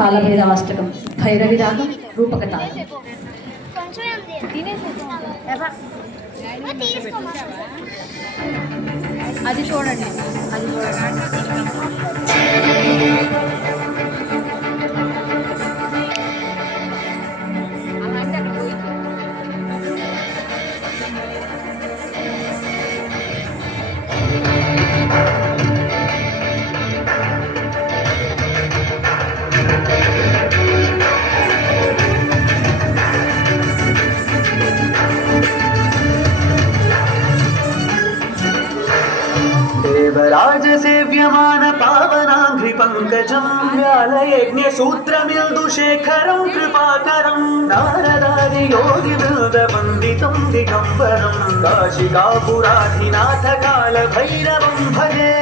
కాలభైరవాష్టకం, భైరవి రాగం, రూపకతాళం. అది చూడండి, అది చూడండి. देवराज सेव्यमान पावनाघ्रि पंकजं व्यालयज्ञ सूत्रमिन्दुशेखरं कृपाकरं नारदादि योगि वृन्द वन्दितं दिगम्बरं काशिकापुराधिनाथ काल भैरवं भजे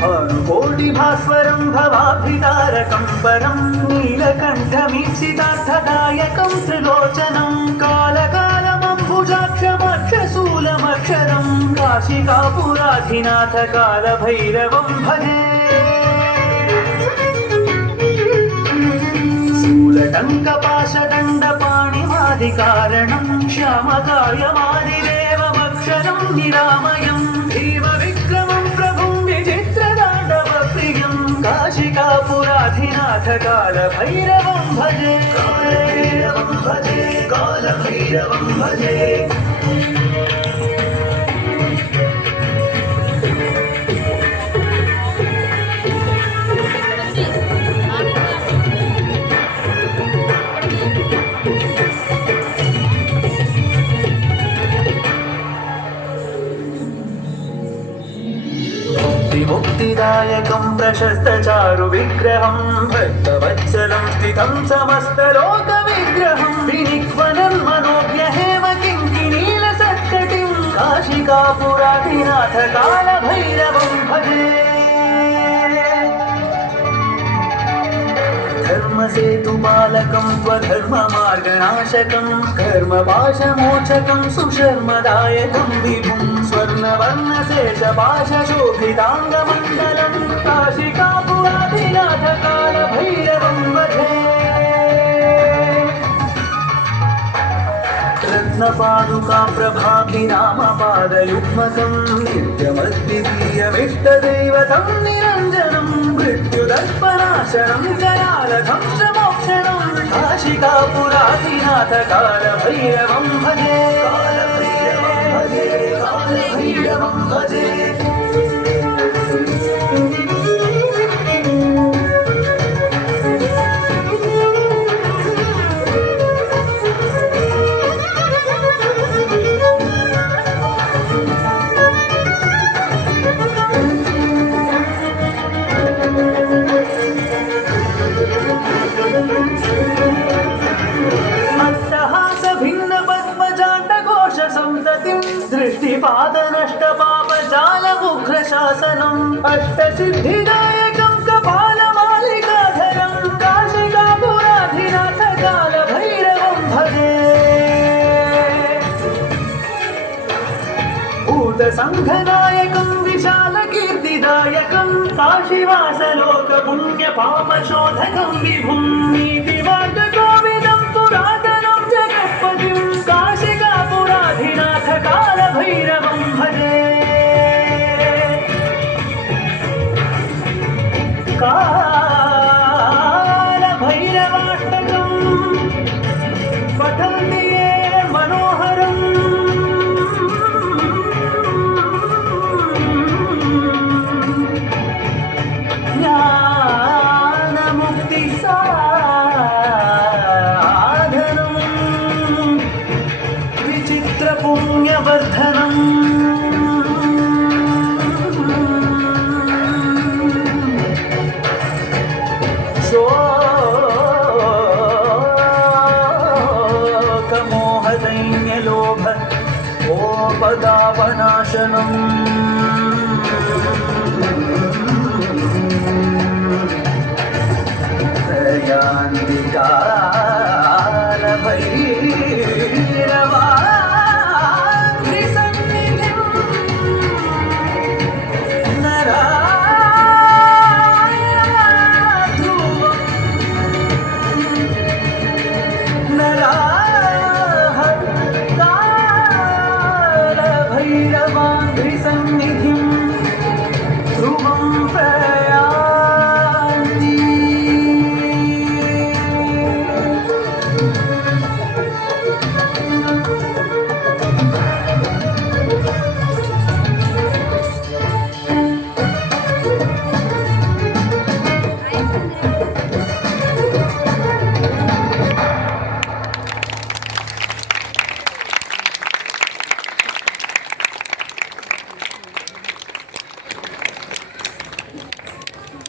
भानुकोटिभास्वरं भवाभितारकं परं नीलकण्ठमीप्सितार्थदायकं त्रिलोचनं कालकालमम्बुजाक्षमक्षशूलमक्षरं काशिकापुराधिनाथ कालभैरवं भजे शूलटङ्कपाशदण्डपाणिमादिकारणं श्यामकायमादिदेवमक्षरं निरामयं देवविक्रमं प्रभुं विचित्रताण्डवप्रियं काशिकापुराधिनाथ कालभैरवं भजे कालभैरवं भजे कालभैरवं भजे मुक्तिदायकं प्रशस्तचारु विग्रहं भक्तवत्सलं स्थितं समस्तलोकविग्रहं विनिक्वनं मनोज्ञहेम किङ्किणीलसत्कटिं काशिकापुराधिनाथ कालभैरवं भजे धर्मसेतुपालकं स्वधर्ममार्गनाशकं कर्मपाशमोचकं सुशर्मदायकं विभुं स्वर्णवर्णशेषपाशशोभिताङ्गमण्डलं काशिकापुराधिनाथ कालभैरवं भजे रत्नपादुका प्रभाभिरामपादयुग्मकं नित्यमद्वितीयमिष्टदैवतं निरञ्जनं मृत्युदर्पणाशनं जयालधं श्रमोक्षणं काशिकापुराधिनाथ कालभैरवं भजे कालभैरवं भजे कालभैरवं भजे दृष्टिपादनष्टपापजालमुग्रशासनम् अष्टसिद्धिदायकं कपालमालिकाधरं काशिकापुराधिनाथ कालभैरवं भजे भूतसङ्घनायकं विशालकीर्तिदायकं काशीवासलोकपुण्यपापशोधकं विभुं नीतिवाक्यकोविदं पुरातनं जगत्पतिं काशिकापुराधिनाथ कालभैरवं भजे कालभैरवाष्टकं पठन्ति ये मनोहरम् ज्ञानमुक्तिसाधनं विचित्रपुण्यवर्धनम् త్రిసన్నిధ్యం